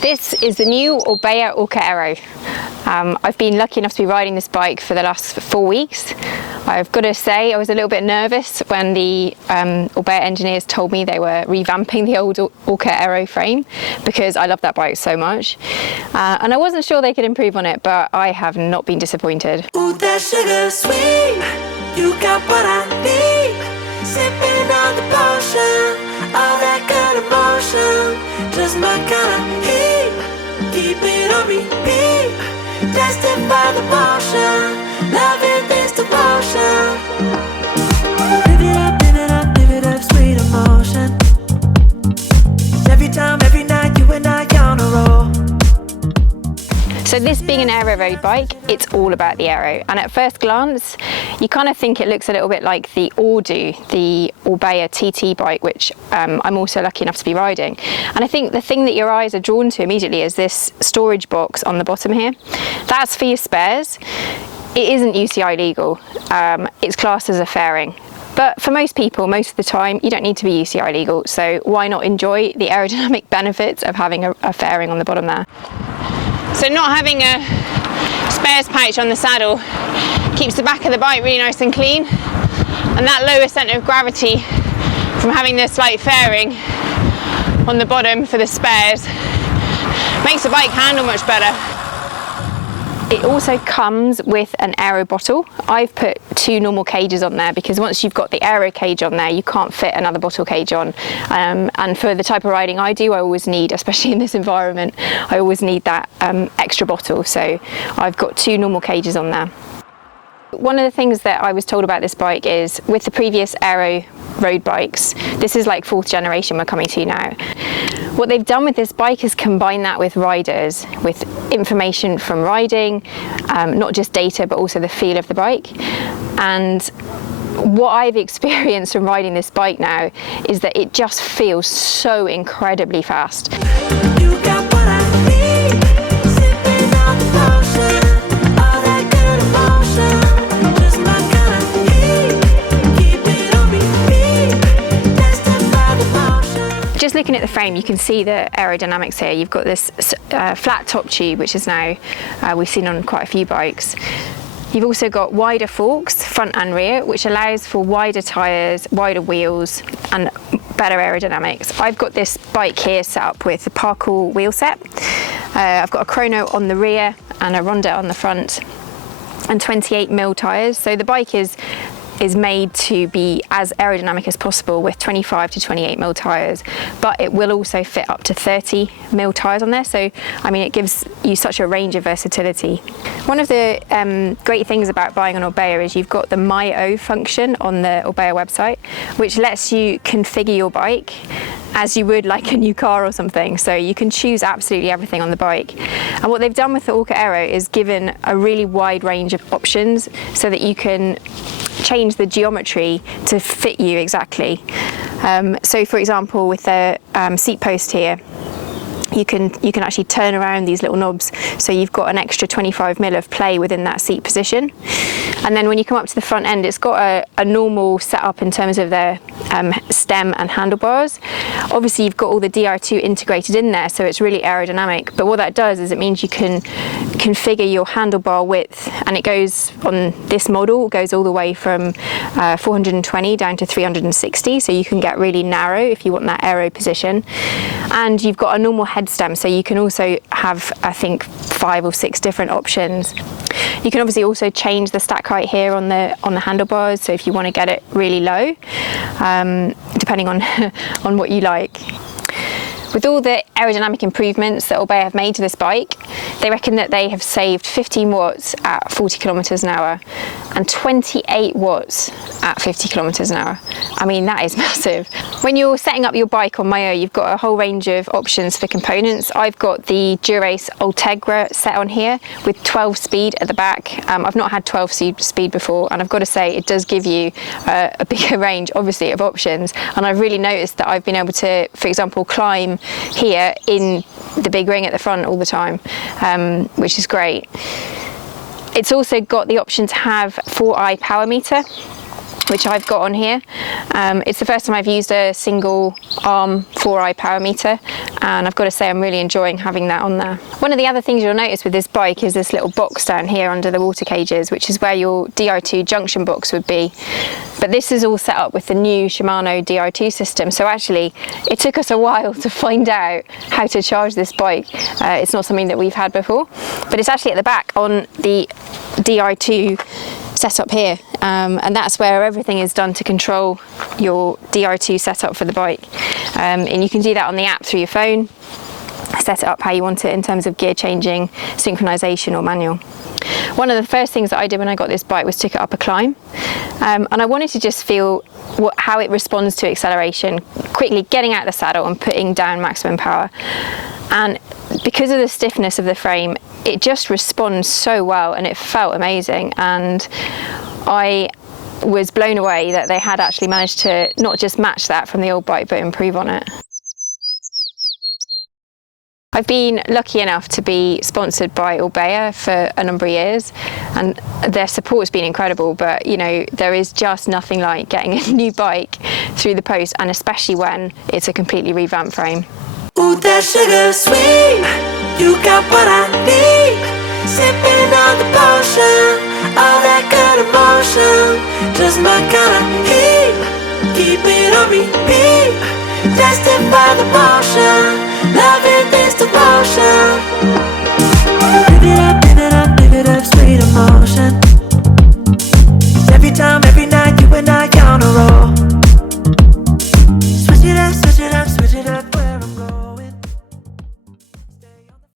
This is the new Orbea Orca Aero. I've been lucky enough to be riding this bike for the last 4 weeks. I've got to say I was a little bit nervous when the Orbea engineers told me they were revamping the old Orca Aero frame, because I love that bike so much. And I wasn't sure they could improve on it, but I have not been disappointed. Ooh, that sugar sweet, you got what I need. Sipping on the potion, all that good emotion, just my kind of heat. Keep it on repeat, tested by the motion, loving this devotion. Live it up, sweet emotion. Every time, every night, you and I on a roll. So this being an aero road bike, it's all about the aero. And at first glance, you kind of think it looks a little bit like the Ordu, the Orbea TT bike, which I'm also lucky enough to be riding. And I think the thing that your eyes are drawn to immediately is this storage box on the bottom here. That's for your spares. It isn't UCI legal. It's classed as a fairing. But for most people, most of the time, you don't need to be UCI legal. So why not enjoy the aerodynamic benefits of having a fairing on the bottom there? So not having a spares pouch on the saddle keeps the back of the bike really nice and clean, and that lower centre of gravity from having the slight fairing on the bottom for the spares makes the bike handle much better. It also comes with an aero bottle. I've put 2 normal cages on there because once you've got the aero cage on there, you can't fit another bottle cage on. And for the type of riding I do, I always need, especially in this environment, I always need that extra bottle. So I've got 2 normal cages on there. One of the things that I was told about this bike is, with the previous aero road bikes, this is like 4th generation we're coming to now. What they've done with this bike is combine that with riders, with information from riding, not just data, but also the feel of the bike. And what I've experienced from riding this bike now is that it just feels so incredibly fast. You got what I need, sipping on the potion, all that good emotion, just my kind of heat. Keep it on repeat, tested by the motion. Just looking at the frame, you can see the aerodynamics here. You've got this flat top tube, which is now, we've seen on quite a few bikes. You've also got wider forks, front and rear, which allows for wider tyres, wider wheels, and better aerodynamics. I've got this bike here set up with the Parkour wheel set. I've got a chrono on the rear and a Ronda on the front, and 28mm tyres. So the bike is made to be as aerodynamic as possible with 25 to 28mm tyres, but it will also fit up to 30mm tyres on there. So, I mean, it gives you such a range of versatility. One of the great things about buying an Orbea is you've got the My O function on the Orbea website, which lets you configure your bike as you would like a new car or something. So you can choose absolutely everything on the bike. And what they've done with the Orca Aero is given a really wide range of options so that you can change the geometry to fit you exactly. So for example, with the seat post here, you can actually turn around these little knobs, so you've got an extra 25mm of play within that seat position. And then when you come up to the front end, it's got a normal setup in terms of the stem and handlebars. Obviously you've got all the DR2 integrated in there, so it's really aerodynamic, but what that does is it means you can configure your handlebar width, and it goes, on this model, goes all the way from 420 down to 360, so you can get really narrow if you want that aero position. And you've got a normal head stem, so you can also have, I think, 5 or 6 different options. You can obviously also change the stack height here on the handlebars, so if you want to get it really low, depending on on what you like. With all the aerodynamic improvements that Orbea have made to this bike, they reckon that they have saved 15 watts at 40 kilometers an hour and 28 watts at 50 kilometers an hour. I mean, that is massive. When you're setting up your bike on My O, you've got a whole range of options for components. I've got the Dura-Ace Ultegra set on here with 12 speed at the back. I've not had 12 speed before, and I've got to say it does give you a bigger range, obviously, of options. And I've really noticed that I've been able to, for example, climb here in the big ring at the front all the time, which is great. It's also got the option to have 4i power meter, which I've got on here. It's the first time I've used a single arm 4-eye power meter, and I've got to say I'm really enjoying having that on there. One of the other things you'll notice with this bike is this little box down here under the water cages, which is where your DR2 junction box would be. But this is all set up with the new Shimano DR2 system, so actually it took us a while to find out how to charge this bike. It's not something that we've had before, but it's actually at the back on the DR2 setup here, and that's where everything is done to control your DR2 setup for the bike, and you can do that on the app through your phone, set it up how you want it in terms of gear changing, synchronization or manual. One of the first things that I did when I got this bike was took it up a climb, and I wanted to just feel how it responds to acceleration, quickly getting out of the saddle and putting down maximum power. And because of the stiffness of the frame, it just responds so well and it felt amazing, and I was blown away that they had actually managed to not just match that from the old bike but improve on it. I've been lucky enough to be sponsored by Orbea for a number of years, and their support has been incredible, but you know, there is just nothing like getting a new bike through the post, and especially when it's a completely revamped frame. Ooh, that sugar sweet, you got what I need. Sipping on the potion, all that good emotion, just my kind of heat. Keep it on repeat, tested by the motion, loving this devotion.